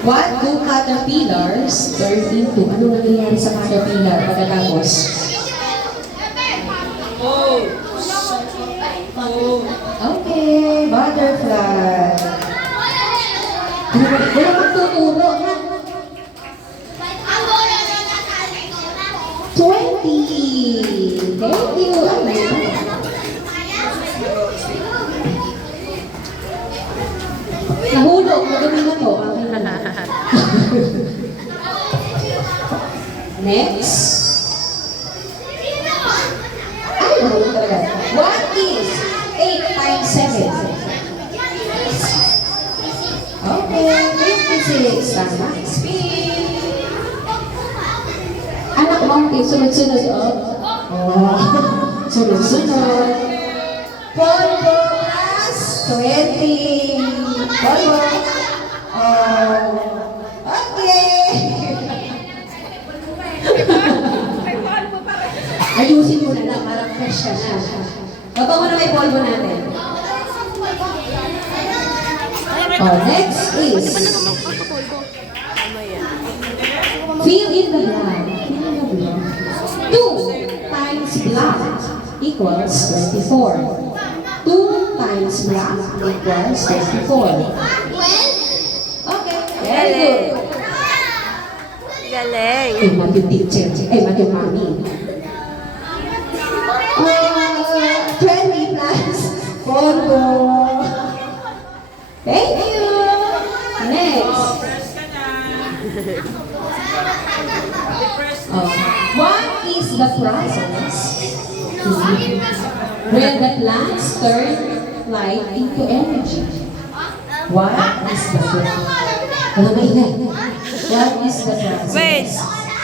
What do caterpillars turn into? Ano nangyayari sa caterpillar pagkatapos? Okay, butterfly. Wala magtuturo, ha? 20. Thank you. Nahulog. Madumi na to. Next. Ay, nahulog talaga. What is 8 times 7? Okay, 56. Tama. Speed. Anak mo, sunod-sunod. Oh. Sunod-sunod. Polvo plus 20. Polvo. Oh. Okay. Ayusin mo na lang, parang fresh ka na. Baba mo na may polvo natin. Oh, next is fill in the blank. 2 times black equals 24. 2 times black equals 24. Okay, very good. Galing. Eh, Matthew teacher. Eh, Matthew mommy. 20 plus 4. Thank you. Next. What is the process when the plants turn light into energy? What is the process? What is the process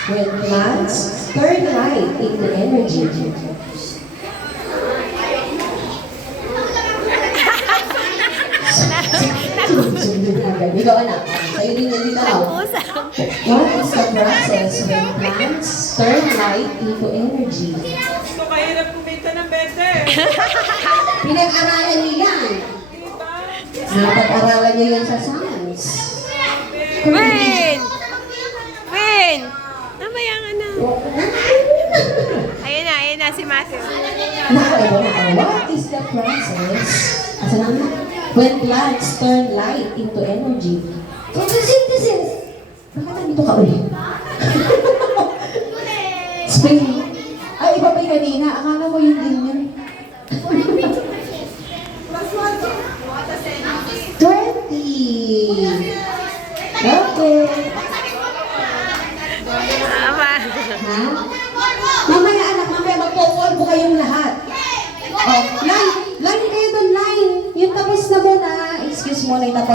when plants turn light into energy? Ikaw anak, sa'yo din yan dito raw. What is the process when plants turn light into energy? Gusto kayo na kumita ng better. Pinag-aralan niyo yan. Napag-aralan niyo yan sa science. Win! Win! Ano ba yung ano? Ayun na si Matthew. What is the process? Asa na nga? When plants turn light into energy. Photosynthesis! Bakit nandito ka ulit? Spring. Ay, iba pa yung kanina. Akala mo yun din yun. 20. Okay. Tama. Ha? Mamaya anak, mamaya magpo-polvo kayong lahat. Oh, line kayo doon, line. Yung tapos na muna. Excuse mo na yung tapos.